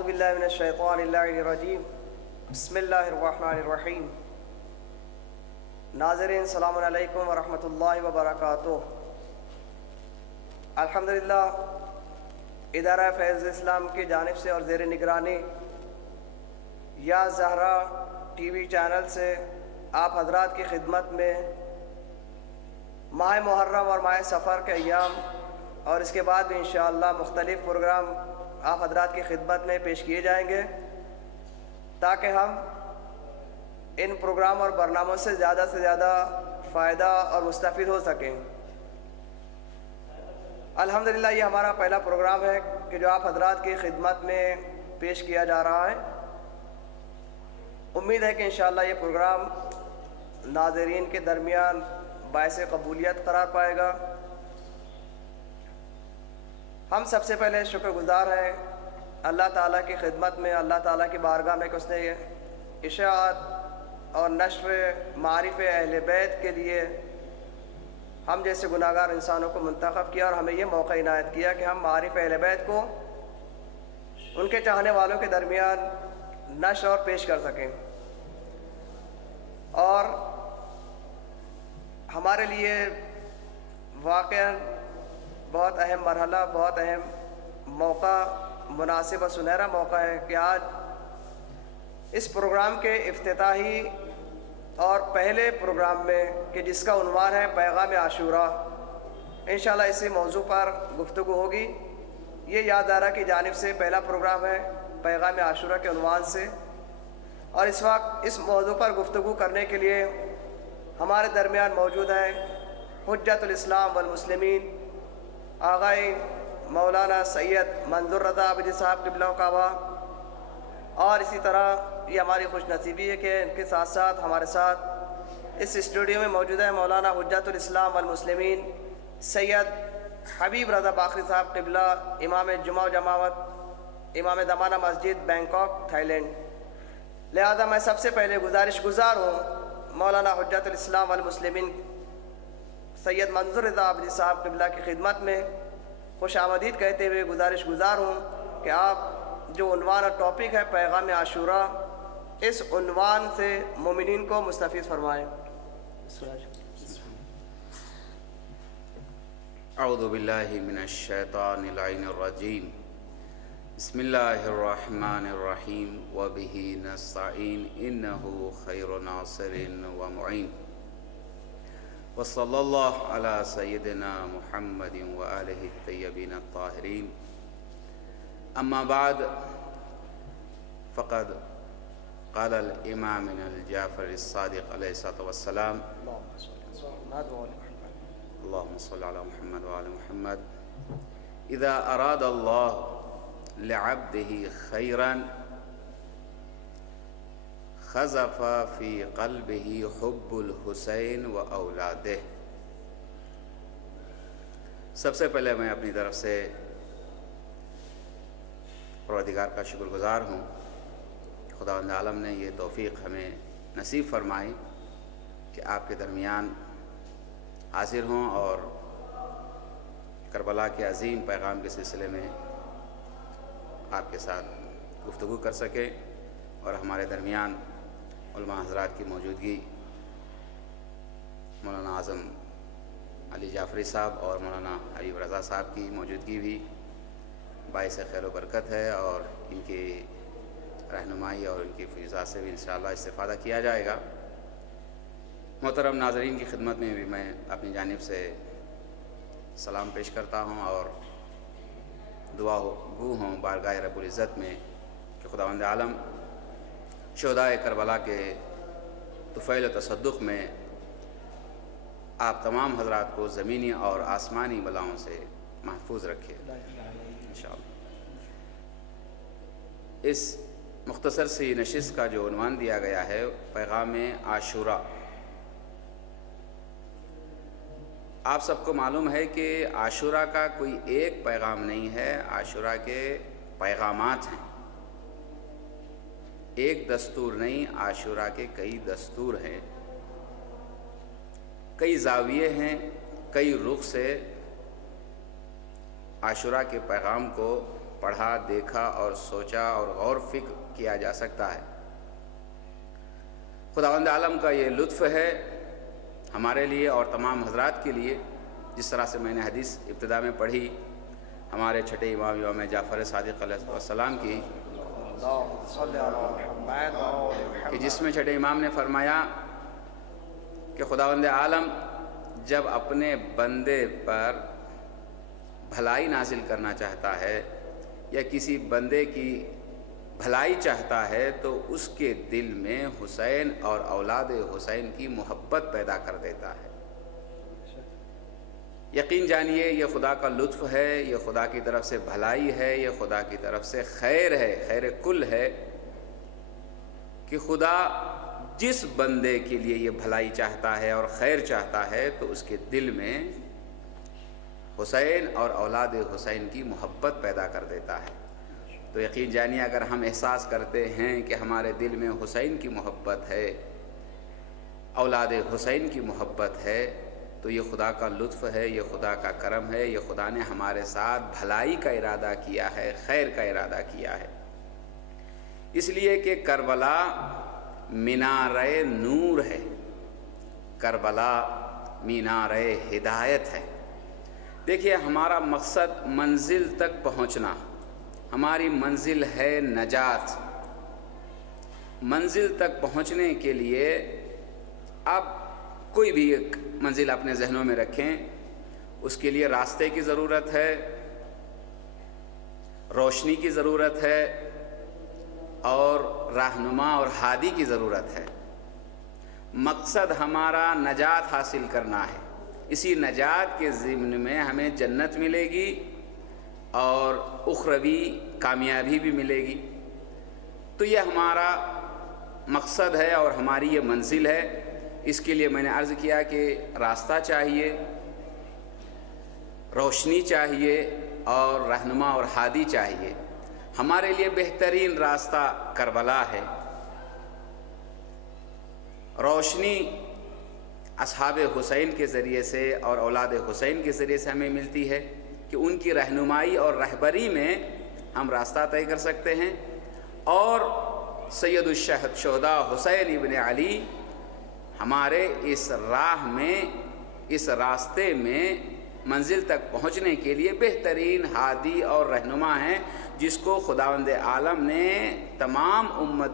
اعوذ باللہ من الشیطان اللعین الرجیم بسم اللہ الرحمن الرحیم۔ ناظرین السلام علیکم ورحمۃ اللہ وبرکاتہ۔ الحمدللہ ادارہ فیض اسلام کی جانب سے اور زیر نگرانی یا زہرا ٹی وی چینل سے آپ حضرات کی خدمت میں ماہ محرم اور ماہ سفر کے ایام اور اس کے بعد بھی انشاءاللہ مختلف پروگرام آپ حضرات کی خدمت میں پیش کیے جائیں گے تاکہ ہم ان پروگرام اور برناموں سے زیادہ فائدہ اور مستفید ہو سکیں۔ الحمدللہ یہ ہمارا پہلا پروگرام ہے کہ جو آپ حضرات کی خدمت میں پیش کیا جا رہا ہے۔ امید ہے کہ انشاءاللہ یہ پروگرام ناظرین کے درمیان باعث قبولیت قرار پائے گا۔ ہم سب سے پہلے شکر گزار ہیں اللہ تعالیٰ کی خدمت میں، اللہ تعالیٰ کی بارگاہ میں کہ اس نے اشاعت اور نشر معارف اہل بیت کے لیے ہم جیسے گناہ گار انسانوں کو منتخب کیا اور ہمیں یہ موقع عنایت کیا کہ ہم معارف اہل بیت کو ان کے چاہنے والوں کے درمیان نشر اور پیش کر سکیں۔ اور ہمارے لیے واقعاً بہت اہم مرحلہ، بہت اہم موقع، مناسب اور سنہرا موقع ہے کہ آج اس پروگرام کے افتتاحی اور پہلے پروگرام میں کہ جس کا عنوان ہے پیغام عاشورہ، انشاءاللہ اسی موضوع پر گفتگو ہوگی۔ یہ یاددارہ کی جانب سے پہلا پروگرام ہے پیغام عاشورہ کے عنوان سے، اور اس وقت اس موضوع پر گفتگو کرنے کے لیے ہمارے درمیان موجود ہیں حجت الاسلام والمسلمین آغائی مولانا سید منظور رضا عابدی صاحب قبلہ کعبہ، اور اسی طرح یہ ہماری خوش نصیبی ہے کہ ان کے ساتھ ساتھ ہمارے ساتھ اس اسٹوڈیو میں موجود ہے مولانا حجت الاسلام والمسلمین سید حبیب رضا باقری صاحب قبلہ، امام جمعہ و جماعت، امام دمانہ مسجد بینکاک تھائی لینڈ۔ لہذا میں سب سے پہلے گزارش گزار ہوں مولانا حجت الاسلام والمسلمین سید منظور رضا عابدی صاحب قبلہ کی خدمت میں خوش آمدید کہتے ہوئے گزارش گزار ہوں کہ آپ جو عنوان اور ٹاپک ہے پیغام عاشورہ، اس عنوان سے مومنین کو مستفید فرمائیں۔ اعوذ باللہ من الشیطان اللعین الرجیم، بسم اللہ الرحمن الرحیم، وبہ نستعین انہ خیر ناصر ومعین، وصلی اللہ علی سیدنا محمد وآلہ الطیبین الطاہرین۔ اما بعد فقد قال الامام الجعفر الصادق علیہ الصلوۃ والسلام، اللہم صل علی محمد وآل محمد، اذا اراد اللہ لعبدہ خیرا خزف فی قلبہ حب الحسین و اولادہ۔ سب سے پہلے میں اپنی طرف سے پروردگار کا شکر گزار ہوں کہ خداوند عالم نے یہ توفیق ہمیں نصیب فرمائی کہ آپ کے درمیان حاضر ہوں اور کربلا کے عظیم پیغام کے سلسلے میں آپ کے ساتھ گفتگو کر سکے، اور ہمارے درمیان علماء حضرات کی موجودگی، مولانا اعظم علی جعفری صاحب اور مولانا حبیب رضا صاحب کی موجودگی بھی باعث خیر و برکت ہے، اور ان کی رہنمائی اور ان کی فیضات سے بھی انشاءاللہ استفادہ کیا جائے گا۔ محترم ناظرین کی خدمت میں بھی میں اپنی جانب سے سلام پیش کرتا ہوں اور دعا گو ہوں بارگاہ رب العزت میں کہ خداوند عالم شہدائے کربلا کے طفیل و تصدق میں آپ تمام حضرات کو زمینی اور آسمانی بلاؤں سے محفوظ رکھے انشاءاللہ۔ اس مختصر سی نشست کا جو عنوان دیا گیا ہے پیغام عاشورہ، آپ سب کو معلوم ہے کہ عاشورہ کا کوئی ایک پیغام نہیں ہے، عاشورہ کے پیغامات ہیں، ایک دستور نہیں، عاشورہ کے کئی دستور ہیں، کئی زاویے ہیں، کئی رخ سے عاشورہ کے پیغام کو پڑھا، دیکھا اور سوچا اور غور فکر کیا جا سکتا ہے۔ خداوند عالم کا یہ لطف ہے ہمارے لیے اور تمام حضرات کے لیے، جس طرح سے میں نے حدیث ابتدا میں پڑھی ہمارے چھٹے امام جعفر صادق علیہ السلام کی، کہ جس میں چھٹے امام نے فرمایا کہ خداوند عالم جب اپنے بندے پر بھلائی نازل کرنا چاہتا ہے یا کسی بندے کی بھلائی چاہتا ہے تو اس کے دل میں حسین اور اولاد حسین کی محبت پیدا کر دیتا ہے۔ یقین جانیے یہ خدا کا لطف ہے، یہ خدا کی طرف سے بھلائی ہے، یہ خدا کی طرف سے خیر ہے، خیر کل ہے، کہ خدا جس بندے کے لیے یہ بھلائی چاہتا ہے اور خیر چاہتا ہے تو اس کے دل میں حسین اور اولاد حسین کی محبت پیدا کر دیتا ہے۔ تو یقین جانیے اگر ہم احساس کرتے ہیں کہ ہمارے دل میں حسین کی محبت ہے، اولاد حسین کی محبت ہے، تو یہ خدا کا لطف ہے، یہ خدا کا کرم ہے، یہ خدا نے ہمارے ساتھ بھلائی کا ارادہ کیا ہے، خیر کا ارادہ کیا ہے۔ اس لیے کہ کربلا مینارِ نور ہے، کربلا مینارِ ہدایت ہے۔ دیکھیے ہمارا مقصد منزل تک پہنچنا، ہماری منزل ہے نجات۔ منزل تک پہنچنے کے لیے آپ کوئی بھی ایک منزل اپنے ذہنوں میں رکھیں، اس کے لیے راستے کی ضرورت ہے، روشنی کی ضرورت ہے اور رہنما اور ہادی کی ضرورت ہے۔ مقصد ہمارا نجات حاصل کرنا ہے، اسی نجات کے ضمن میں ہمیں جنت ملے گی اور اخروی کامیابی بھی ملے گی۔ تو یہ ہمارا مقصد ہے اور ہماری یہ منزل ہے۔ اس کے لیے میں نے عرض کیا کہ راستہ چاہیے، روشنی چاہیے اور رہنما اور ہادی چاہیے۔ ہمارے لیے بہترین راستہ کربلا ہے۔ روشنی اصحاب حسین کے ذریعے سے اور اولاد حسین کے ذریعے سے ہمیں ملتی ہے کہ ان کی رہنمائی اور رہبری میں ہم راستہ طے کر سکتے ہیں، اور سید الشہداء حسین ابن علی ہمارے اس راہ میں، اس راستے میں منزل تک پہنچنے کے لیے بہترین ہادی اور رہنما ہیں، جس کو خداوند عالم نے تمام امت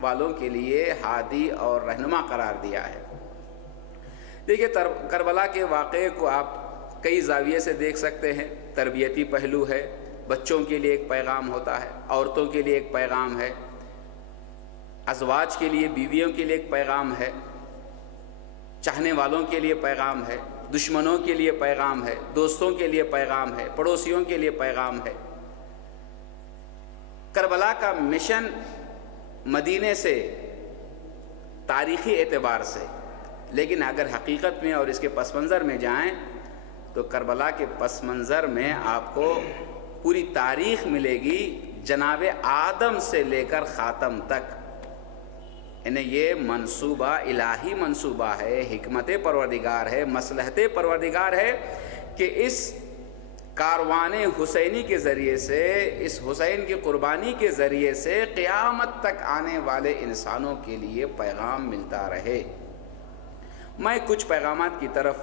والوں کے لیے ہادی اور رہنما قرار دیا ہے۔ دیکھیے کربلا کے واقعے کو آپ کئی زاویے سے دیکھ سکتے ہیں۔ تربیتی پہلو ہے، بچوں کے لیے ایک پیغام ہوتا ہے، عورتوں کے لیے ایک پیغام ہے، ازواج کے لیے، بیویوں کے لیے ایک پیغام ہے، چاہنے والوں کے لیے پیغام ہے، دشمنوں کے لیے پیغام ہے، دوستوں کے لیے پیغام ہے، پڑوسیوں کے لیے پیغام ہے۔ کربلا کا مشن مدینے سے تاریخی اعتبار سے، لیکن اگر حقیقت میں اور اس کے پس منظر میں جائیں تو کربلا کے پس منظر میں آپ کو پوری تاریخ ملے گی، جناب آدم سے لے کر خاتم تک۔ یعنی یہ منصوبہ الہی منصوبہ ہے، حکمت پروردگار ہے، مصلحت پروردگار ہے کہ اس کاروان حسینی کے ذریعے سے، اس حسین کی قربانی کے ذریعے سے قیامت تک آنے والے انسانوں کے لیے پیغام ملتا رہے۔ میں کچھ پیغامات کی طرف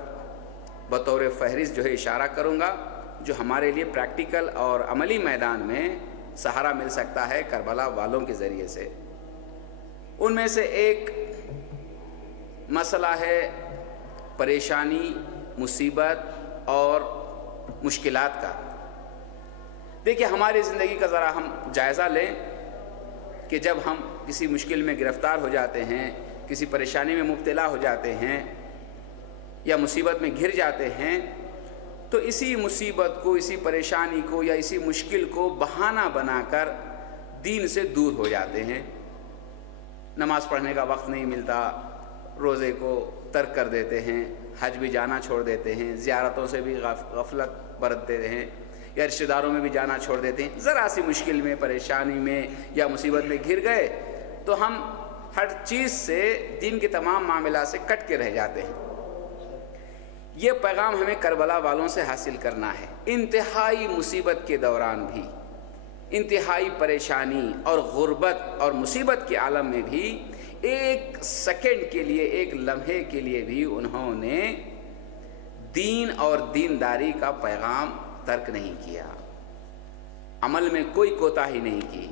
بطور فہرست جو ہے اشارہ کروں گا، جو ہمارے لیے پریکٹیکل اور عملی میدان میں سہارا مل سکتا ہے کربلا والوں کے ذریعے سے۔ ان میں سے ایک مسئلہ ہے پریشانی، مصیبت اور مشکلات کا۔ دیکھیے ہماری زندگی کا ذرا ہم جائزہ لیں کہ جب ہم کسی مشکل میں گرفتار ہو جاتے ہیں، کسی پریشانی میں مبتلا ہو جاتے ہیں یا مصیبت میں گھر جاتے ہیں، تو اسی مصیبت کو، اسی پریشانی کو یا اسی مشکل کو بہانہ بنا کر دین سے دور ہو جاتے ہیں۔ نماز پڑھنے کا وقت نہیں ملتا، روزے کو ترک کر دیتے ہیں، حج بھی جانا چھوڑ دیتے ہیں، زیارتوں سے بھی غفلت برتتے ہیں، یا رشتہ داروں میں بھی جانا چھوڑ دیتے ہیں۔ ذرا سی مشکل میں، پریشانی میں یا مصیبت میں گھر گئے تو ہم ہر چیز سے، دین کے تمام معاملات سے کٹ کے رہ جاتے ہیں۔ یہ پیغام ہمیں کربلا والوں سے حاصل کرنا ہے۔ انتہائی مصیبت کے دوران بھی، انتہائی پریشانی اور غربت اور مصیبت کے عالم میں بھی ایک سیکنڈ کے لیے، ایک لمحے کے لیے بھی انہوں نے دین اور دینداری کا پیغام ترک نہیں کیا، عمل میں کوئی کوتاہی نہیں کی،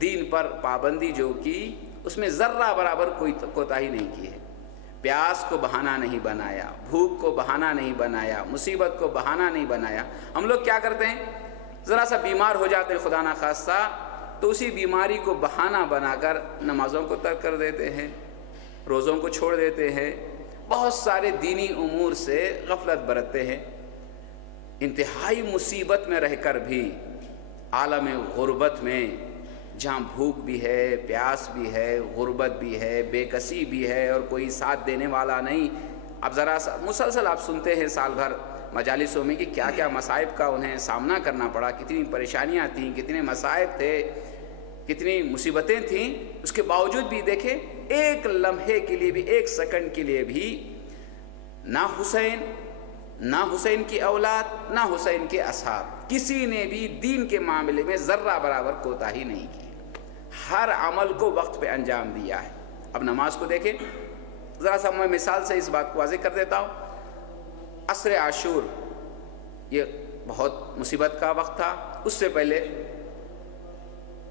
دین پر پابندی جو کی اس میں ذرہ برابر کوئی کوتاہی نہیں کی ہے، پیاس کو بہانہ نہیں بنایا، بھوک کو بہانہ نہیں بنایا، مصیبت کو بہانہ نہیں بنایا۔ ہم لوگ کیا کرتے ہیں، ذرا سا بیمار ہو جاتے ہیں خدا نخواستہ تو اسی بیماری کو بہانہ بنا کر نمازوں کو ترک کر دیتے ہیں، روزوں کو چھوڑ دیتے ہیں، بہت سارے دینی امور سے غفلت برتتے ہیں۔ انتہائی مصیبت میں رہ کر بھی، عالم غربت میں جہاں بھوک بھی ہے، پیاس بھی ہے، غربت بھی ہے، بے کسی بھی ہے اور کوئی ساتھ دینے والا نہیں۔ اب ذرا سا مسلسل آپ سنتے ہیں سال بھر مجالسوں میں کہ کیا کیا مصائب کا انہیں سامنا کرنا پڑا، کتنی پریشانیاں تھیں، کتنے مصائب تھے، کتنی مصیبتیں تھیں، اس کے باوجود بھی دیکھیں ایک لمحے کے لیے بھی، ایک سیکنڈ کے لیے بھی نہ حسین کی اولاد، نہ حسین کے اصحاب، کسی نے بھی دین کے معاملے میں ذرہ برابر کوتاہی نہیں کی، ہر عمل کو وقت پہ انجام دیا ہے۔ اب نماز کو دیکھیں، ذرا سا میں مثال سے اس بات کو واضح کر دیتا ہوں۔ عصر عاشور یہ بہت مصیبت کا وقت تھا، اس سے پہلے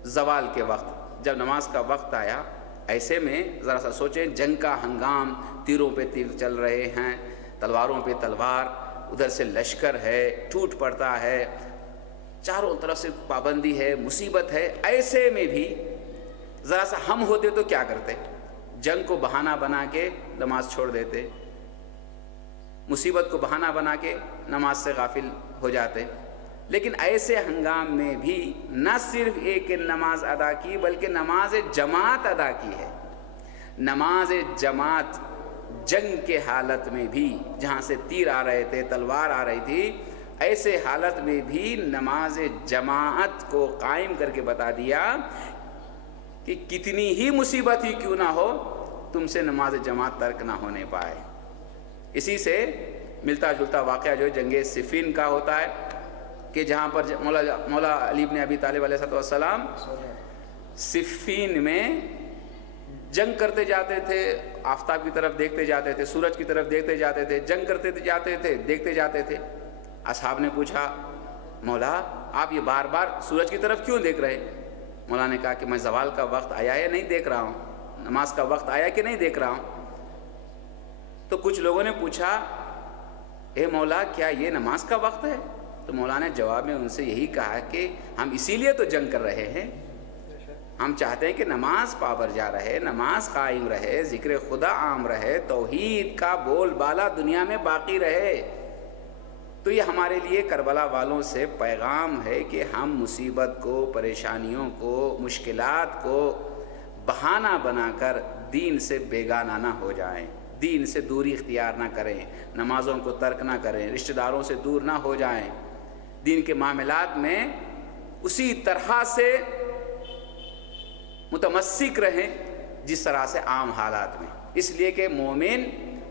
زوال کے وقت جب نماز کا وقت آیا، ایسے میں ذرا سا سوچیں، جنگ کا ہنگام، تیروں پہ تیر چل رہے ہیں، تلواروں پہ تلوار، ادھر سے لشکر ہے، ٹوٹ پڑتا ہے، چاروں طرف سے پابندی ہے، مصیبت ہے۔ ایسے میں بھی ذرا سا ہم ہوتے تو کیا کرتے، جنگ کو بہانہ بنا کے نماز چھوڑ دیتے، مصیبت کو بہانہ بنا کے نماز سے غافل ہو جاتے۔ لیکن ایسے ہنگام میں بھی نہ صرف ایک نماز ادا کی بلکہ نماز جماعت ادا کی ہے۔ نماز جماعت جنگ کے حالت میں بھی، جہاں سے تیر آ رہے تھے، تلوار آ رہی تھی، ایسے حالت میں بھی نماز جماعت کو قائم کر کے بتا دیا کہ کتنی ہی مصیبت ہی کیوں نہ ہو، تم سے نماز جماعت ترک نہ ہونے پائے۔ اسی سے ملتا جلتا واقعہ جو جنگ صفین کا ہوتا ہے کہ جہاں پر مولا علی بن ابی طالب علیہ السلام صفین میں جنگ کرتے جاتے تھے، آفتاب کی طرف دیکھتے جاتے تھے، سورج کی طرف دیکھتے جاتے تھے، جنگ کرتے جاتے تھے، دیکھتے جاتے تھے۔ اصحاب نے پوچھا، مولا آپ یہ بار بار سورج کی طرف کیوں دیکھ رہے؟ مولا نے کہا کہ میں زوال کا وقت آیا ہے نہیں دیکھ رہا ہوں، نماز کا وقت آیا کہ نہیں دیکھ رہا ہوں۔ تو کچھ لوگوں نے پوچھا، اے مولا کیا یہ نماز کا وقت ہے؟ تو مولا نے جواب میں ان سے یہی کہا کہ ہم اسی لیے تو جنگ کر رہے ہیں، ہم چاہتے ہیں کہ نماز پابرجا رہے، نماز قائم رہے، ذکر خدا عام رہے، توحید کا بول بالا دنیا میں باقی رہے۔ تو یہ ہمارے لیے کربلا والوں سے پیغام ہے کہ ہم مصیبت کو، پریشانیوں کو، مشکلات کو بہانہ بنا کر دین سے بیگانہ نہ ہو جائیں، دین سے دوری اختیار نہ کریں، نمازوں کو ترک نہ کریں، رشتہ داروں سے دور نہ ہو جائیں، دین کے معاملات میں اسی طرح سے متمسک رہیں جس طرح سے عام حالات میں، اس لیے کہ مومن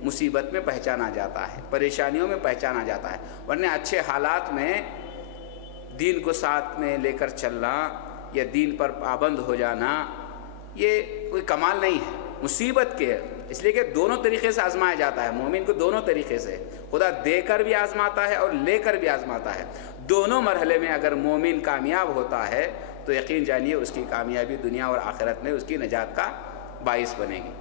مصیبت میں پہچانا جاتا ہے، پریشانیوں میں پہچانا جاتا ہے، ورنہ اچھے حالات میں دین کو ساتھ میں لے کر چلنا یا دین پر پابند ہو جانا یہ کوئی کمال نہیں ہے، مصیبت کے، اس لیے کہ دونوں طریقے سے آزمایا جاتا ہے مومن کو، دونوں طریقے سے خدا دے کر بھی آزماتا ہے اور لے کر بھی آزماتا ہے۔ دونوں مرحلے میں اگر مومن کامیاب ہوتا ہے تو یقین جانیے اس کی کامیابی دنیا اور آخرت میں اس کی نجات کا باعث بنے گی۔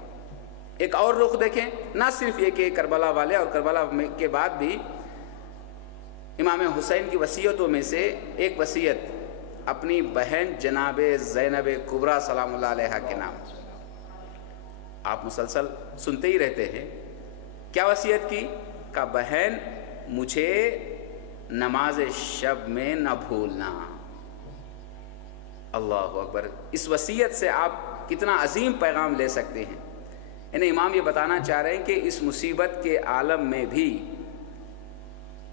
ایک اور رخ دیکھیں، نہ صرف یہ کہ کربلا والے اور کربلا کے بعد بھی امام حسین کی وصیتوں میں سے ایک وصیت اپنی بہن جناب زینب کبریٰ سلام اللہ علیہا کے نام آپ مسلسل سنتے ہی رہتے ہیں۔ کیا وصیت کی؟ کہ بہن مجھے نماز شب میں نہ بھولنا۔ اللہ اکبر، اس وصیت سے آپ کتنا عظیم پیغام لے سکتے ہیں۔ یعنی امام یہ بتانا چاہ رہے ہیں کہ اس مصیبت کے عالم میں بھی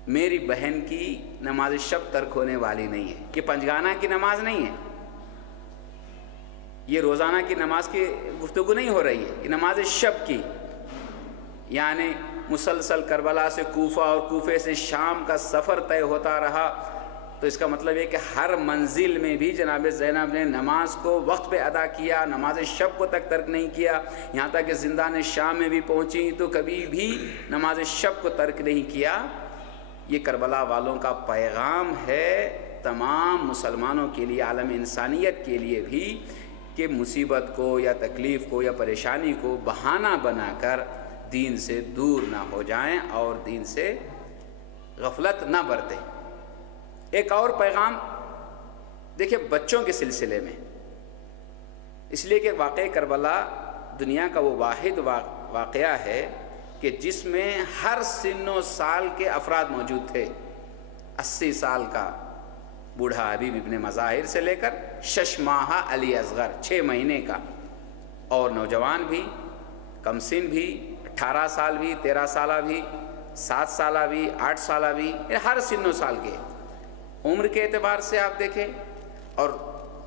میری بہن کی نماز شب ترک ہونے والی نہیں ہے۔ یہ پنجگانہ کی نماز نہیں ہے، یہ روزانہ کی نماز کی گفتگو نہیں ہو رہی ہے، یہ نماز شب کی، یعنی مسلسل کربلا سے کوفہ اور کوفے سے شام کا سفر طے ہوتا رہا، تو اس کا مطلب یہ کہ ہر منزل میں بھی جناب زینب نے نماز کو وقت پہ ادا کیا، نماز شب کو تک ترک نہیں کیا، یہاں تک کہ زندان شام میں بھی پہنچی تو کبھی بھی نماز شب کو ترک نہیں کیا۔ یہ کربلا والوں کا پیغام ہے تمام مسلمانوں کے لیے، عالم انسانیت کے لیے بھی، کہ مصیبت کو یا تکلیف کو یا پریشانی کو بہانہ بنا کر دین سے دور نہ ہو جائیں اور دین سے غفلت نہ برتیں۔ ایک اور پیغام دیکھیں بچوں کے سلسلے میں، اس لیے کہ واقعہ کربلا دنیا کا وہ واحد واقعہ ہے کہ جس میں ہر سن و سال کے افراد موجود تھے۔ 80 سال کا بوڑھا حبیب ابن مظاہر سے لے کر 6 ماہ علی اصغر 6 مہینے کا، اور نوجوان بھی، کم سن بھی، 18 سال بھی، 13 سالہ بھی، 7 سالہ بھی، 8 سالہ بھی، ہر سن و سال کے عمر کے اعتبار سے آپ دیکھیں اور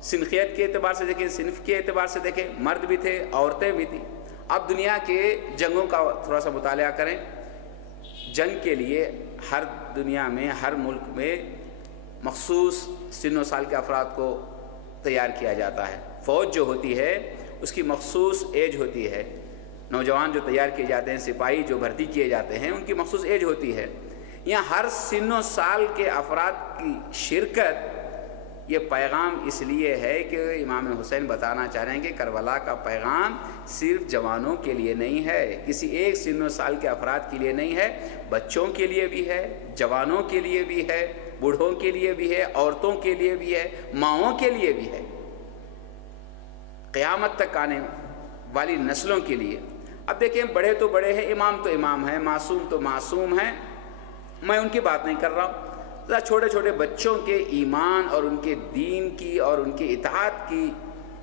سنخیت کے اعتبار سے دیکھیں، صنف کے اعتبار سے دیکھیں، مرد بھی تھے، عورتیں بھی تھیں۔ اب دنیا کے جنگوں کا تھوڑا سا مطالعہ کریں، جنگ کے لیے ہر دنیا میں، ہر ملک میں مخصوص سن و سال کے افراد کو تیار کیا جاتا ہے۔ فوج جو ہوتی ہے اس کی مخصوص ایج ہوتی ہے، نوجوان جو تیار کیے جاتے ہیں، سپاہی جو بھرتی کیے جاتے ہیں، ان کی مخصوص ایج ہوتی ہے۔ یہاں ہر سن و سال کے افراد کی شرکت، یہ پیغام اس لیے ہے کہ امام حسین بتانا چاہ رہے ہیں کہ کربلا کا پیغام صرف جوانوں کے لیے نہیں ہے، کسی ایک سن و سال کے افراد کے لیے نہیں ہے، بچوں کے لیے بھی ہے، جوانوں کے لیے بھی ہے، بوڑھوں کے لیے بھی ہے، عورتوں کے لیے بھی ہے، ماؤں کے لیے بھی ہے، قیامت تک آنے والی نسلوں کے لیے۔ اب دیکھیں بڑے تو بڑے ہیں، امام تو امام ہیں، معصوم تو معصوم ہیں، میں ان کی بات نہیں کر رہا ہوں۔ ذرا چھوٹے چھوٹے بچوں کے ایمان اور ان کے دین کی اور ان کی اطاعت کی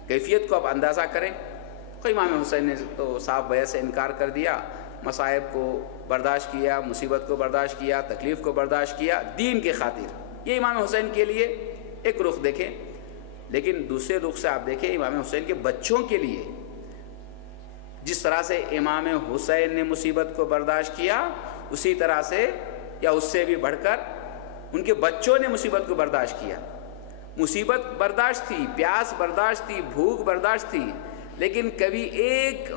کیفیت کو آپ اندازہ کریں۔ تو امام حسین نے تو صاف بیعت سے انکار کر دیا، مصائب کو برداشت کیا، مصیبت کو برداشت کیا، تکلیف کو برداشت کیا دین کے خاطر۔ یہ امام حسین کے لیے ایک رخ دیکھیں، لیکن دوسرے رخ سے آپ دیکھیں امام حسین کے بچوں کے لیے جس طرح سے امام حسین نے مصیبت کو برداشت کیا، اسی طرح سے یا اس سے بھی بڑھ کر ان کے بچوں نے مصیبت کو برداشت کیا۔ مصیبت برداشت تھی، پیاس برداشت تھی، بھوک برداشت تھی، لیکن کبھی ایک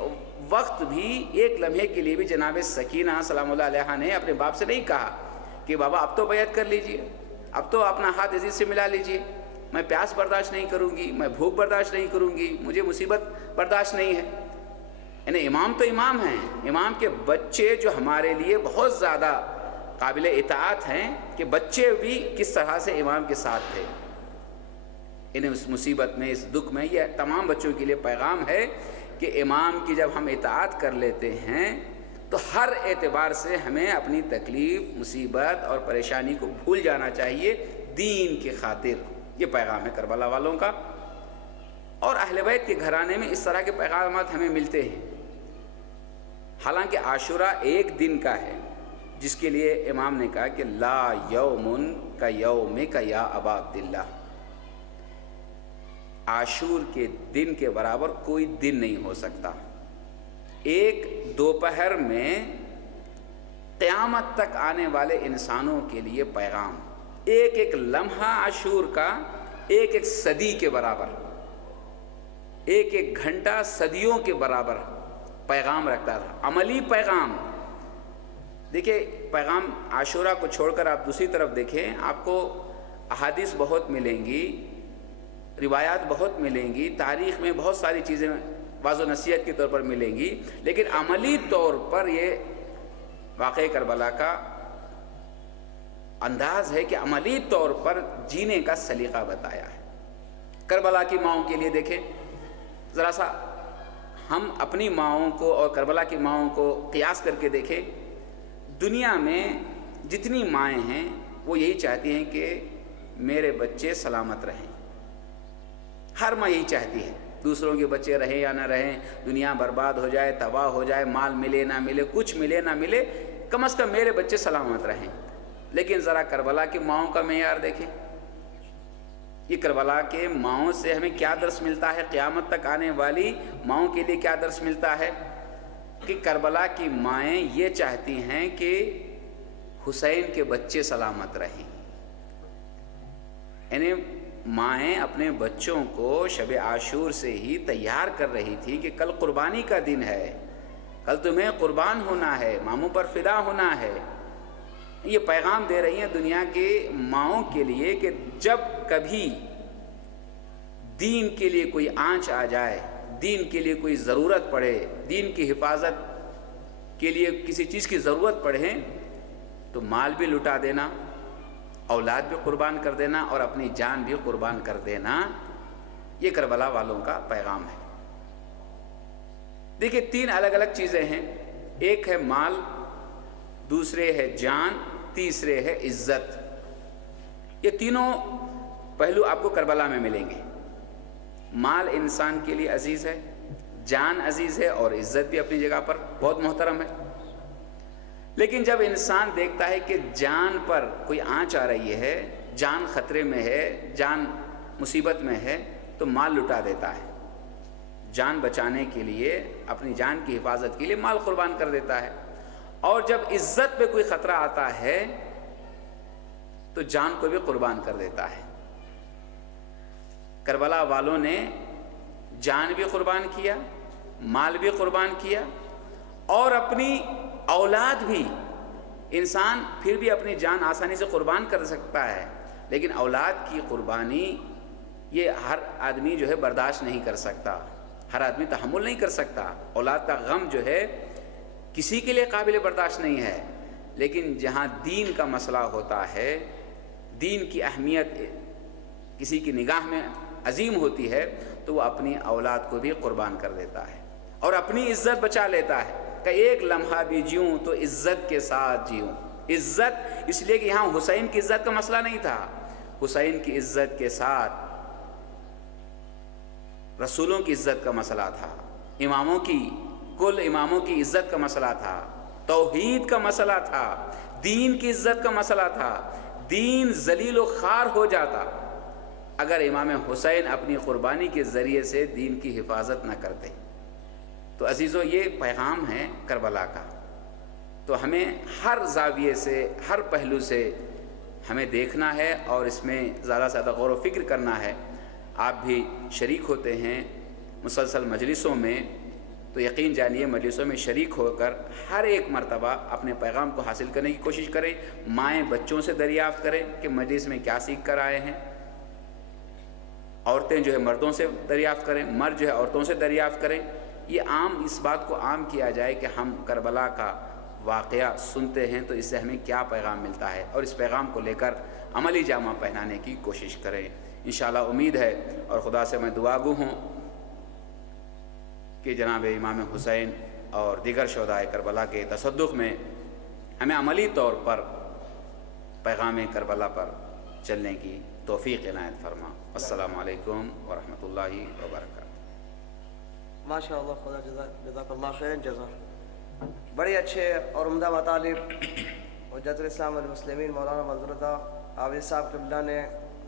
وقت بھی، ایک لمحے کے لیے بھی جناب سکینہ سلام اللہ علیہا نے اپنے باپ سے نہیں کہا کہ بابا اب تو بیعت کر لیجئے، اب تو اپنا ہاتھ عزیز سے ملا لیجئے، میں پیاس برداشت نہیں کروں گی، میں بھوک برداشت نہیں کروں گی، مجھے مصیبت برداشت نہیں ہے۔ یعنی امام تو امام ہیں، امام کے بچے جو ہمارے لیے بہت زیادہ قابل اطاعت ہیں کہ بچے بھی کس طرح سے امام کے ساتھ تھے انہیں اس مصیبت میں، اس دکھ میں۔ یہ تمام بچوں کے لیے پیغام ہے کہ امام کی جب ہم اطاعت کر لیتے ہیں تو ہر اعتبار سے ہمیں اپنی تکلیف، مصیبت اور پریشانی کو بھول جانا چاہیے دین کی خاطر۔ یہ پیغام ہے کربلا والوں کا، اور اہل بیت کے گھرانے میں اس طرح کے پیغامات ہمیں ملتے ہیں۔ حالانکہ عاشورہ ایک دن کا ہے جس کے لیے امام نے کہا کہ لا یومن کا یومک یا ابا عبداللہ، عاشور کے دن کے برابر کوئی دن نہیں ہو سکتا۔ ایک دوپہر میں قیامت تک آنے والے انسانوں کے لیے پیغام، ایک ایک لمحہ عاشور کا ایک ایک صدی کے برابر، ایک ایک گھنٹہ صدیوں کے برابر پیغام رکھتا تھا، عملی پیغام۔ دیکھیں پیغام عاشورہ کو چھوڑ کر آپ دوسری طرف دیکھیں، آپ کو احادیث بہت ملیں گی، روایات بہت ملیں گی، تاریخ میں بہت ساری چیزیں واضح و نصیحت کے طور پر ملیں گی، لیکن عملی طور پر یہ واقعہ کربلا کا انداز ہے کہ عملی طور پر جینے کا سلیقہ بتایا ہے۔ کربلا کی ماؤں کے لیے دیکھیں ذرا سا، ہم اپنی ماؤں کو اور کربلا کی ماؤں کو قیاس کر کے دیکھیں۔ دنیا میں جتنی مائیں ہیں وہ یہی چاہتی ہیں کہ میرے بچے سلامت رہیں، ہر ماں یہی چاہتی ہے، دوسروں کے بچے رہیں یا نہ رہیں، دنیا برباد ہو جائے، تباہ ہو جائے، مال ملے نہ ملے، کچھ ملے نہ ملے، کم از کم میرے بچے سلامت رہیں۔ لیکن ذرا کربلا کی ماؤں کا معیار دیکھیں، یہ کربلا کے ماؤں سے ہمیں کیا درس ملتا ہے، قیامت تک آنے والی ماؤں کے لیے کیا درس ملتا ہے کہ کربلا کی مائیں یہ چاہتی ہیں کہ حسین کے بچے سلامت رہیں۔ یعنی مائیں اپنے بچوں کو شب عاشور سے ہی تیار کر رہی تھی کہ کل قربانی کا دن ہے، کل تمہیں قربان ہونا ہے، ماموں پر فدا ہونا ہے۔ یہ پیغام دے رہی ہیں دنیا کے ماؤں کے لیے کہ جب کبھی دین کے لیے کوئی آنچ آ جائے، دین کے لیے کوئی ضرورت پڑے، دین کی حفاظت کے لیے کسی چیز کی ضرورت پڑے، تو مال بھی لٹا دینا، اولاد بھی قربان کر دینا اور اپنی جان بھی قربان کر دینا، یہ کربلا والوں کا پیغام ہے۔ دیکھیں 3 الگ الگ چیزیں ہیں، ایک ہے مال، دوسرے ہے جان، تیسرے ہے عزت۔ یہ تینوں پہلو آپ کو کربلا میں ملیں گے۔ مال انسان کے لیے عزیز ہے، جان عزیز ہے اور عزت بھی اپنی جگہ پر بہت محترم ہے۔ لیکن جب انسان دیکھتا ہے کہ جان پر کوئی آنچ آ رہی ہے، جان خطرے میں ہے، جان مصیبت میں ہے، تو مال لٹا دیتا ہے، جان بچانے کے لیے، اپنی جان کی حفاظت کے لیے مال قربان کر دیتا ہے۔ اور جب عزت پہ کوئی خطرہ آتا ہے تو جان کو بھی قربان کر دیتا ہے۔ کربلا والوں نے جان بھی قربان کیا، مال بھی قربان کیا اور اپنی اولاد بھی۔ انسان پھر بھی اپنی جان آسانی سے قربان کر سکتا ہے، لیکن اولاد کی قربانی یہ ہر آدمی جو ہے برداشت نہیں کر سکتا، ہر آدمی تحمل نہیں کر سکتا۔ اولاد کا غم جو ہے کسی کے لیے قابل برداشت نہیں ہے، لیکن جہاں دین کا مسئلہ ہوتا ہے، دین کی اہمیت کسی کی نگاہ میں عظیم ہوتی ہے، تو وہ اپنی اولاد کو بھی قربان کر دیتا ہے اور اپنی عزت بچا لیتا ہے کہ ایک لمحہ بھی جیوں تو عزت کے ساتھ جیوں۔ عزت اس لیے کہ یہاں حسین کی عزت کا مسئلہ نہیں تھا، حسین کی عزت کے ساتھ رسولوں کی عزت کا مسئلہ تھا، اماموں کی، کل اماموں کی عزت کا مسئلہ تھا، توحید کا مسئلہ تھا، دین کی عزت کا مسئلہ تھا۔ دین ذلیل و خوار ہو جاتا اگر امام حسین اپنی قربانی کے ذریعے سے دین کی حفاظت نہ کرتے۔ تو عزیزو، یہ پیغام ہے کربلا کا۔ تو ہمیں ہر زاویے سے، ہر پہلو سے ہمیں دیکھنا ہے اور اس میں زیادہ سے زیادہ غور و فکر کرنا ہے۔ آپ بھی شریک ہوتے ہیں مسلسل مجلسوں میں، تو یقین جانیے مجلسوں میں شریک ہو کر ہر ایک مرتبہ اپنے پیغام کو حاصل کرنے کی کوشش کریں۔ مائیں بچوں سے دریافت کریں کہ مجلس میں کیا سیکھ کر آئے ہیں، عورتیں جو ہے مردوں سے دریافت کریں، مرد جو ہے عورتوں سے دریافت کریں۔ یہ عام، اس بات کو عام کیا جائے کہ ہم کربلا کا واقعہ سنتے ہیں تو اس سے ہمیں کیا پیغام ملتا ہے، اور اس پیغام کو لے کر عملی جامہ پہنانے کی کوشش کریں۔ انشاءاللہ امید ہے اور خدا سے میں دعا گو ہوں کہ جناب امام حسین اور دیگر شہدائے کربلا کے تصدق میں ہمیں عملی طور پر پیغام کربلا پر چلنے کی توفیق عنایت فرما۔ السلام علیکم ورحمۃ اللہ وبرکاتہ۔ ماشاء اللہ، خدا جزاک اللہ خیر جزا۔ بڑی اچھے اور عمدہ مطالب حجت الاسلام والمسلمین مولانا منظور رضا عابد صاحب قبلہ نے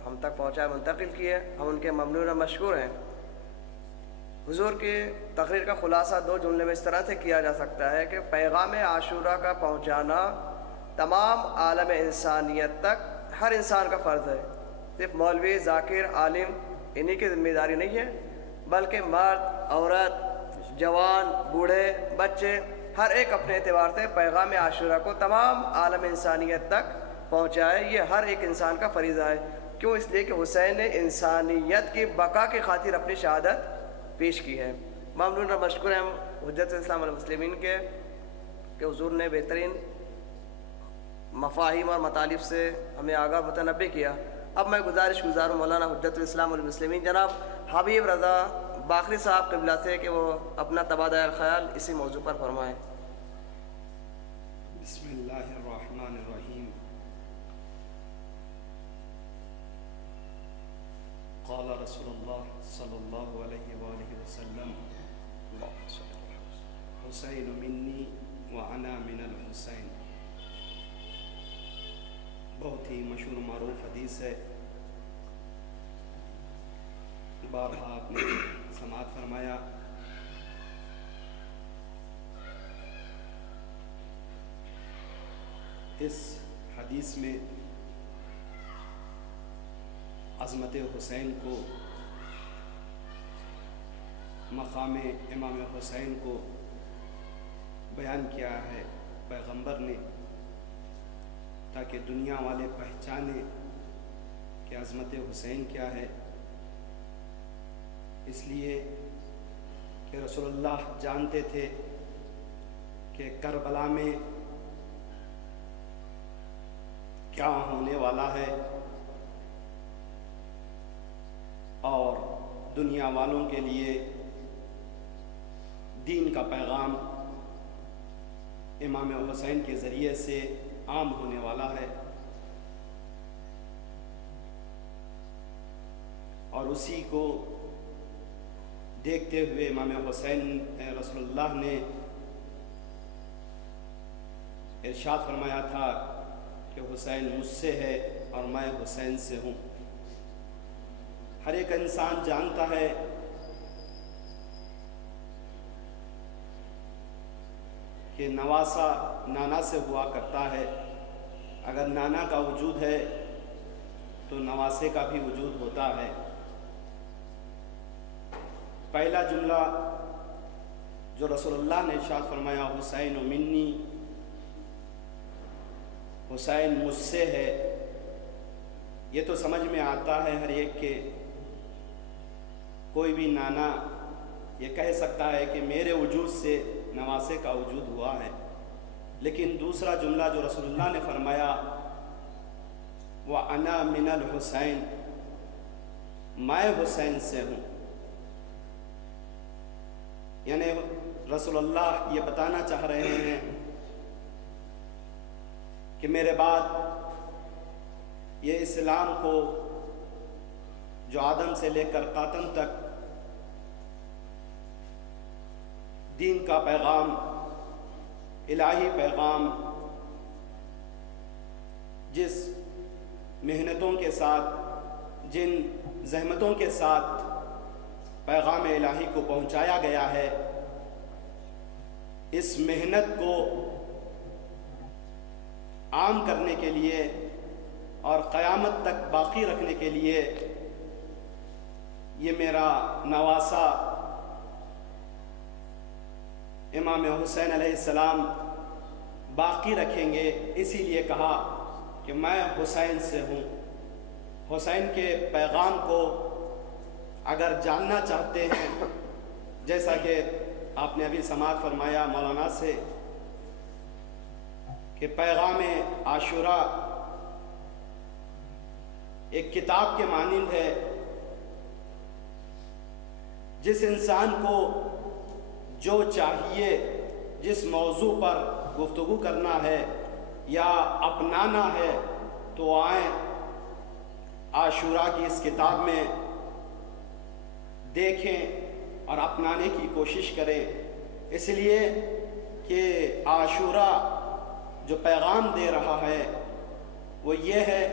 ہم تک پہنچائے، منتقل کیے، ہم ان کے ممنون و مشکور ہیں۔ حضور کی تقریر کا خلاصہ 2 جملے میں اس طرح سے کیا جا سکتا ہے کہ پیغام عاشورہ کا پہنچانا تمام عالم انسانیت تک ہر انسان کا فرض ہے۔ صرف مولوی، ذاکر، عالم انہی کی ذمہ داری نہیں ہے، بلکہ مرد، عورت، جوان، بوڑھے، بچے، ہر ایک اپنے اعتبار سے پیغام عاشورہ کو تمام عالم انسانیت تک پہنچائے۔ یہ ہر ایک انسان کا فریضہ ہے۔ کیوں؟ اس لیے کہ حسین نے انسانیت کی بقا کی خاطر اپنی شہادت پیش کی ہے۔ ممنون اور مشکور ہیں حجت الاسلام والمسلمین کے کہ حضور نے بہترین مفاہیم اور مطالب سے ہمیں آگاہ متنبع کیا۔ اب میں گزاروں مولانا حجت الاسلام والمسلمین جناب حبیب رضا باقری صاحب قبلہ سے کہ وہ اپنا تبادلہ خیال اسی موضوع پر فرمائیں۔ بسم اللہ الرحمن الرحیم۔ قال رسول اللہ صلی اللہ علیہ وآلہ وسلم حسین منی وانا من الحسین۔ بہت ہی مشہور معروف حدیث ہے، بارہا آپ نے سماعت فرمایا۔ اس حدیث میں عظمت حسین کو، مقام امام حسین کو بیان کیا ہے پیغمبر نے، تاکہ دنیا والے پہچانیں کہ عظمت حسین کیا ہے۔ اس لیے کہ رسول اللہ جانتے تھے کہ کربلا میں کیا ہونے والا ہے، اور دنیا والوں کے لیے دین کا پیغام امام حسین کے ذریعے سے عام ہونے والا ہے، اور اسی کو دیکھتے ہوئے امام حسین رسول اللہ نے ارشاد فرمایا تھا کہ حسین مجھ سے ہے اور میں حسین سے ہوں۔ ہر ایک انسان جانتا ہے کہ نواسا نانا سے ہوا کرتا ہے، اگر نانا کا وجود ہے تو نواسے کا بھی وجود ہوتا ہے۔ پہلا جملہ جو رسول اللہ نے ارشاد فرمایا حسین منی، حسین مجھ سے ہے، یہ تو سمجھ میں آتا ہے ہر ایک کے، کوئی بھی نانا یہ کہہ سکتا ہے کہ میرے وجود سے نواسے کا وجود ہوا ہے، لیکن دوسرا جملہ جو رسول اللہ نے فرمایا وَأَنَا مِنَ الْحُسَيْن، میں حسین سے ہوں، یعنی رسول اللہ یہ بتانا چاہ رہے ہیں کہ میرے بعد یہ اسلام کو جو آدم سے لے کر قاتم تک دین کا پیغام، الہی پیغام، جس محنتوں کے ساتھ، جن زحمتوں کے ساتھ پیغام الہی کو پہنچایا گیا ہے، اس محنت کو عام کرنے کے لیے اور قیامت تک باقی رکھنے کے لیے یہ میرا نواسا امام حسین علیہ السلام باقی رکھیں گے، اسی لیے کہا کہ میں حسین سے ہوں۔ حسین کے پیغام کو اگر جاننا چاہتے ہیں، جیسا کہ آپ نے ابھی سماعت فرمایا مولانا سے کہ پیغام عاشورہ ایک کتاب کے مانند ہے، جس انسان کو جو چاہیے، جس موضوع پر گفتگو کرنا ہے یا اپنانا ہے تو آئیں عاشورہ کی اس کتاب میں دیکھیں اور اپنانے کی کوشش کریں، اس لیے کہ عاشورہ جو پیغام دے رہا ہے وہ یہ ہے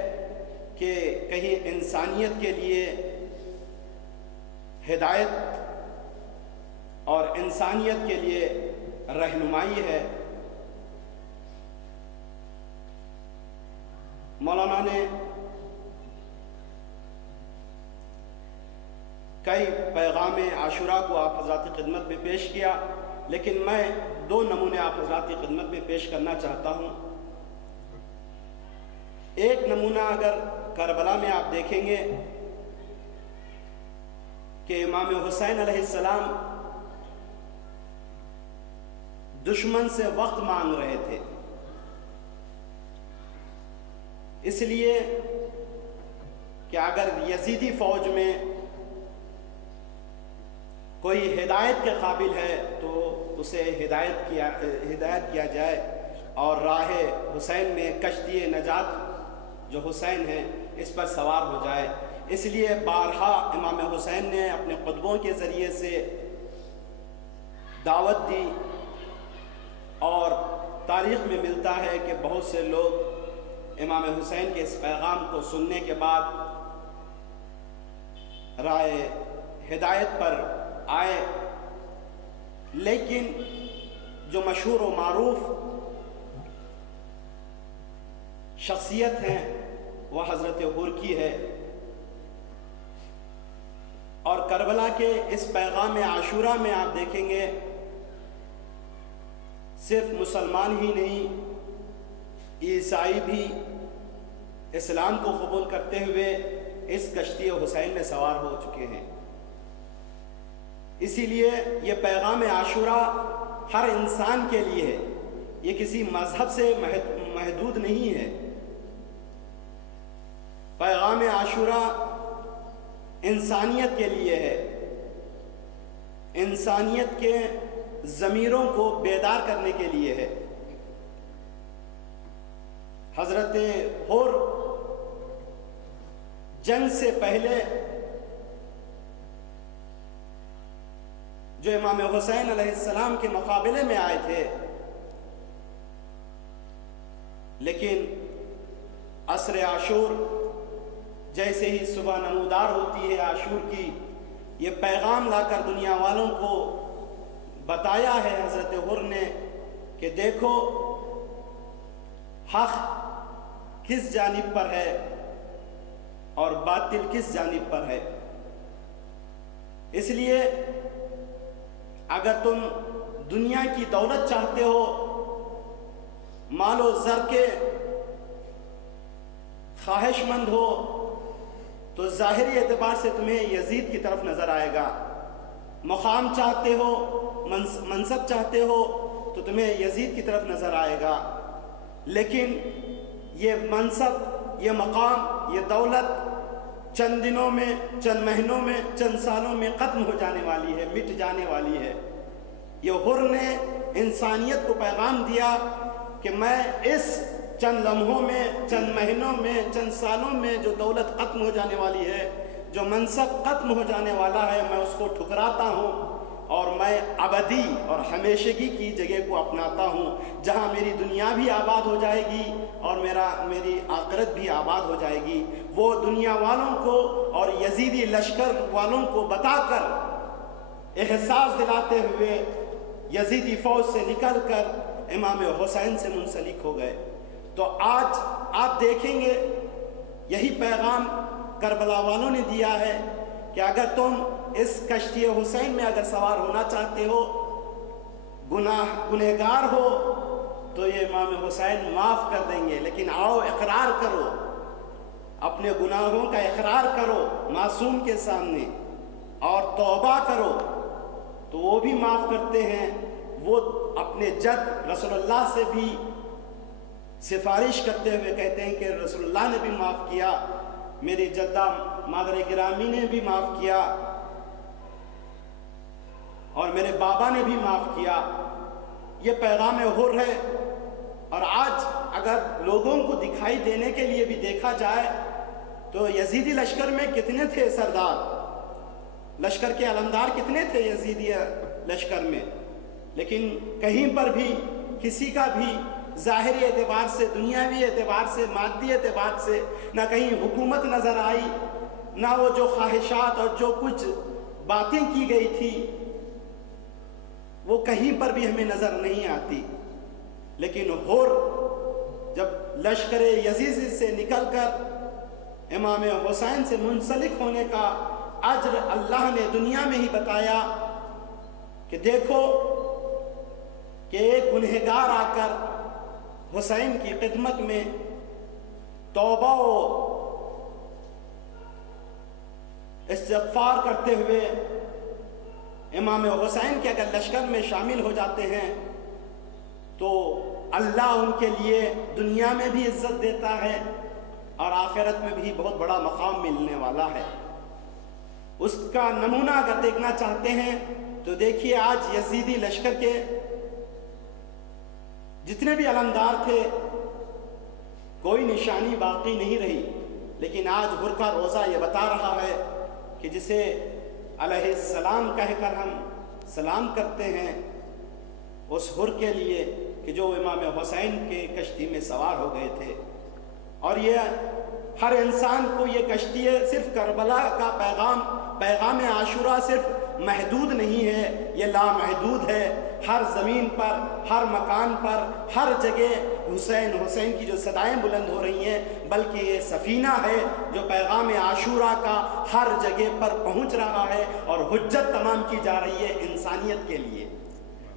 کہ کہیں انسانیت کے لیے ہدایت اور انسانیت کے لیے رہنمائی ہے۔ مولانا نے کئی پیغام عاشورہ کو آپ حضرات کی خدمت میں پیش کیا، لیکن میں 2 نمونے آپ حضرات کی خدمت میں پیش کرنا چاہتا ہوں۔ ایک نمونہ اگر کربلا میں آپ دیکھیں گے کہ امام حسین علیہ السلام دشمن سے وقت مانگ رہے تھے، اس لیے کہ اگر یزیدی فوج میں کوئی ہدایت کے قابل ہے تو اسے ہدایت کیا جائے اور راہ حسین میں کشتی نجات جو حسین ہے اس پر سوار ہو جائے۔ اس لیے بارہا امام حسین نے اپنے خطبوں کے ذریعے سے دعوت دی، اور تاریخ میں ملتا ہے کہ بہت سے لوگ امام حسین کے اس پیغام کو سننے کے بعد راہ ہدایت پر آئے، لیکن جو مشہور و معروف شخصیت ہیں وہ حضرت ہورکی ہے۔ کربلا کے اس پیغام عاشورہ میں آپ دیکھیں گے صرف مسلمان ہی نہیں، عیسائی بھی اسلام کو قبول کرتے ہوئے اس کشتی حسین میں سوار ہو چکے ہیں۔ اسی لیے یہ پیغام عاشورہ ہر انسان کے لیے ہے، یہ کسی مذہب سے محدود نہیں ہے۔ پیغام عاشورہ انسانیت کے لیے ہے، انسانیت کے ضمیروں کو بیدار کرنے کے لیے ہے۔ حضرت حر جنگ سے پہلے جو امام حسین علیہ السلام کے مقابلے میں آئے تھے، لیکن عصر عاشور جیسے ہی صبح نمودار ہوتی ہے عاشور کی، یہ پیغام لا کر دنیا والوں کو بتایا ہے حضرت حر نے کہ دیکھو حق کس جانب پر ہے اور باطل کس جانب پر ہے۔ اس لیے اگر تم دنیا کی دولت چاہتے ہو، مال و زر کے خواہش مند ہو، تو ظاہری اعتبار سے تمہیں یزید کی طرف نظر آئے گا۔ مقام چاہتے ہو، منصب چاہتے ہو، تو تمہیں یزید کی طرف نظر آئے گا۔ لیکن یہ منصب، یہ مقام، یہ دولت چند دنوں میں، چند مہینوں میں، چند سالوں میں ختم ہو جانے والی ہے، مٹ جانے والی ہے۔ یہ حر نے انسانیت کو پیغام دیا کہ میں اس چند لمحوں میں، چند مہینوں میں، چند سالوں میں جو دولت ختم ہو جانے والی ہے، جو منصب ختم ہو جانے والا ہے، میں اس کو ٹھکراتا ہوں اور میں ابدی اور ہمیشگی کی جگہ کو اپناتا ہوں، جہاں میری دنیا بھی آباد ہو جائے گی اور میری آخرت بھی آباد ہو جائے گی۔ وہ دنیا والوں کو اور یزیدی لشکر والوں کو بتا کر، احساس دلاتے ہوئے یزیدی فوج سے نکل کر امام حسین سے منسلک ہو گئے۔ تو آج آپ دیکھیں گے یہی پیغام کربلا والوں نے دیا ہے کہ اگر تم اس کشتی حسین میں اگر سوار ہونا چاہتے ہو، گنہگار ہو، تو یہ امام حسین معاف کر دیں گے، لیکن آؤ اقرار کرو، اپنے گناہوں کا اقرار کرو معصوم کے سامنے اور توبہ کرو، تو وہ بھی معاف کرتے ہیں۔ وہ اپنے جد رسول اللہ سے بھی سفارش کرتے ہوئے کہتے ہیں کہ رسول اللہ نے بھی معاف کیا، میری جدہ مادر گرامی نے بھی معاف کیا، اور میرے بابا نے بھی معاف کیا۔ یہ پیغام حر ہے۔ اور آج اگر لوگوں کو دکھائی دینے کے لیے بھی دیکھا جائے تو یزیدی لشکر میں کتنے تھے سردار، لشکر کے علمدار کتنے تھے یزیدی لشکر میں، لیکن کہیں پر بھی کسی کا بھی ظاہری اعتبار سے، دنیاوی اعتبار سے، مادی اعتبار سے نہ کہیں حکومت نظر آئی، نہ وہ جو خواہشات اور جو کچھ باتیں کی گئی تھی وہ کہیں پر بھی ہمیں نظر نہیں آتی۔ لیکن حر جب لشکر یزید سے نکل کر امام حسین سے منسلک ہونے کا اجر اللہ نے دنیا میں ہی بتایا کہ دیکھو کہ ایک گنہگار آ کر حسین کی خدمت میں توبہ و استغفار کرتے ہوئے امام حسین کے اگر لشکر میں شامل ہو جاتے ہیں تو اللہ ان کے لیے دنیا میں بھی عزت دیتا ہے اور آخرت میں بھی بہت بڑا مقام ملنے والا ہے۔ اس کا نمونہ اگر دیکھنا چاہتے ہیں تو دیکھیے آج یزیدی لشکر کے جتنے بھی علمدار تھے کوئی نشانی باقی نہیں رہی، لیکن آج حر کا روزہ یہ بتا رہا ہے کہ جسے علیہ السلام کہہ کر ہم سلام کرتے ہیں اس حر کے لیے کہ جو امام حسین کے کشتی میں سوار ہو گئے تھے۔ اور یہ ہر انسان کو یہ کشتی صرف کربلا کا پیغام پیغام عاشورہ صرف محدود نہیں ہے، یہ لامحدود ہے۔ ہر زمین پر، ہر مکان پر، ہر جگہ حسین حسین کی جو صدائیں بلند ہو رہی ہیں، بلکہ یہ سفینہ ہے جو پیغام عاشورہ کا ہر جگہ پر پہنچ رہا ہے اور حجت تمام کی جا رہی ہے انسانیت کے لیے۔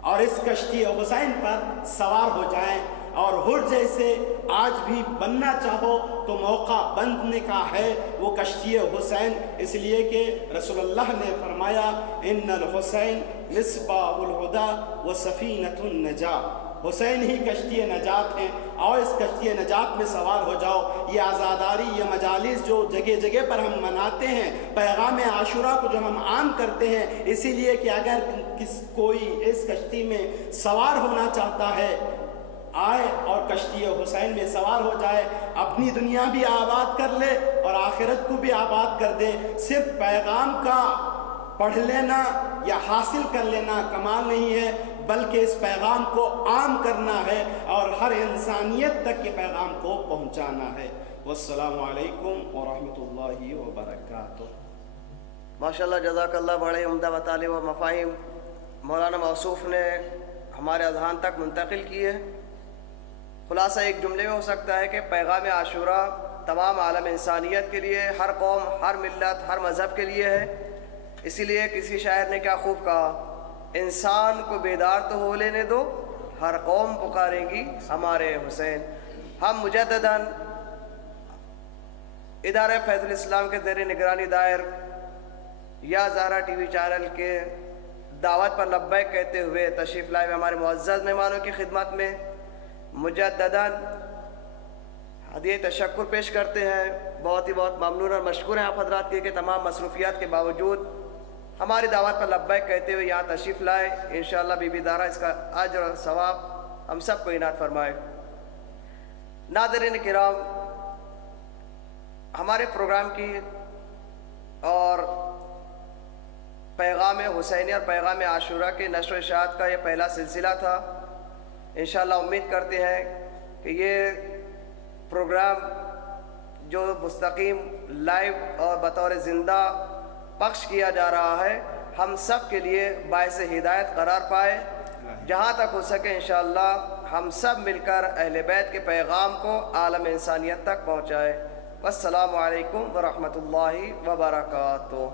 اور اس کشتی حسین پر سوار ہو جائیں، اور حر جیسے آج بھی بننا چاہو تو موقع بننے کا ہے وہ کشتی حسین، اس لیے کہ رسول اللہ نے فرمایا ان الحسین مصباح الہدی و سفینۃ النجات، حسین ہی کشتی نجات ہیں، اور اس کشتی نجات میں سوار ہو جاؤ۔ یہ آزاداری، یہ مجالس جو جگہ جگہ پر ہم مناتے ہیں، پیغام عاشورہ کو جو ہم عام کرتے ہیں، اسی لیے کہ اگر کوئی اس کشتی میں سوار ہونا چاہتا ہے، آئے اور کشتی حسین میں سوار ہو جائے، اپنی دنیا بھی آباد کر لے اور آخرت کو بھی آباد کر دے۔ صرف پیغام کا پڑھ لینا یا حاصل کر لینا کمال نہیں ہے، بلکہ اس پیغام کو عام کرنا ہے اور ہر انسانیت تک یہ پیغام کو پہنچانا ہے۔ والسلام علیکم ورحمۃ اللہ وبرکاتہ۔ ماشاءاللہ، جزاک اللہ، بڑے عمدہ مطالب و مفاہیم مولانا موصوف نے ہمارے اذہان تک منتقل کی ہے۔ خلاصہ ایک جملے میں ہو سکتا ہے کہ پیغام عاشورہ تمام عالم انسانیت کے لیے، ہر قوم، ہر ملت، ہر مذہب کے لیے ہے۔ اسی لیے کسی شاعر نے کیا خوب کہا، انسان کو بیدار تو ہو لینے دو، ہر قوم پکاریں گی ہمارے حسین۔ ہم مجدداً ادارہ فیض الاسلام کے زیر نگرانی دائر یا زہرا ٹی وی چینل کے دعوت پر لبیک کہتے ہوئے تشریف لائے ہوئے ہمارے معزز مہمانوں کی خدمت میں مجدداً ہدیہ تشکر پیش کرتے ہیں۔ بہت ہی بہت ممنون اور مشکور ہیں آپ حضرات کے کہ تمام مصروفیات کے باوجود ہماری دعوت پر لبیک کہتے ہوئے یہاں تشریف لائے۔ انشاءاللہ بی بی دارا اس کا اجر اور ثواب ہم سب کو عنایت فرمائے۔ ناظرین کرام، ہمارے پروگرام کی اور پیغام حسینی اور پیغام عاشورہ کے نشر و اشاعت کا یہ پہلا سلسلہ تھا۔ انشاءاللہ امید کرتے ہیں کہ یہ پروگرام جو مستقیم لائیو اور بطور زندہ پخش کیا جا رہا ہے، ہم سب کے لیے باعث ہدایت قرار پائے۔ جہاں تک ہو سکے انشاءاللہ ہم سب مل کر اہل بیت کے پیغام کو عالم انسانیت تک پہنچائے۔ والسلام علیکم ورحمۃ اللہ وبرکاتہ۔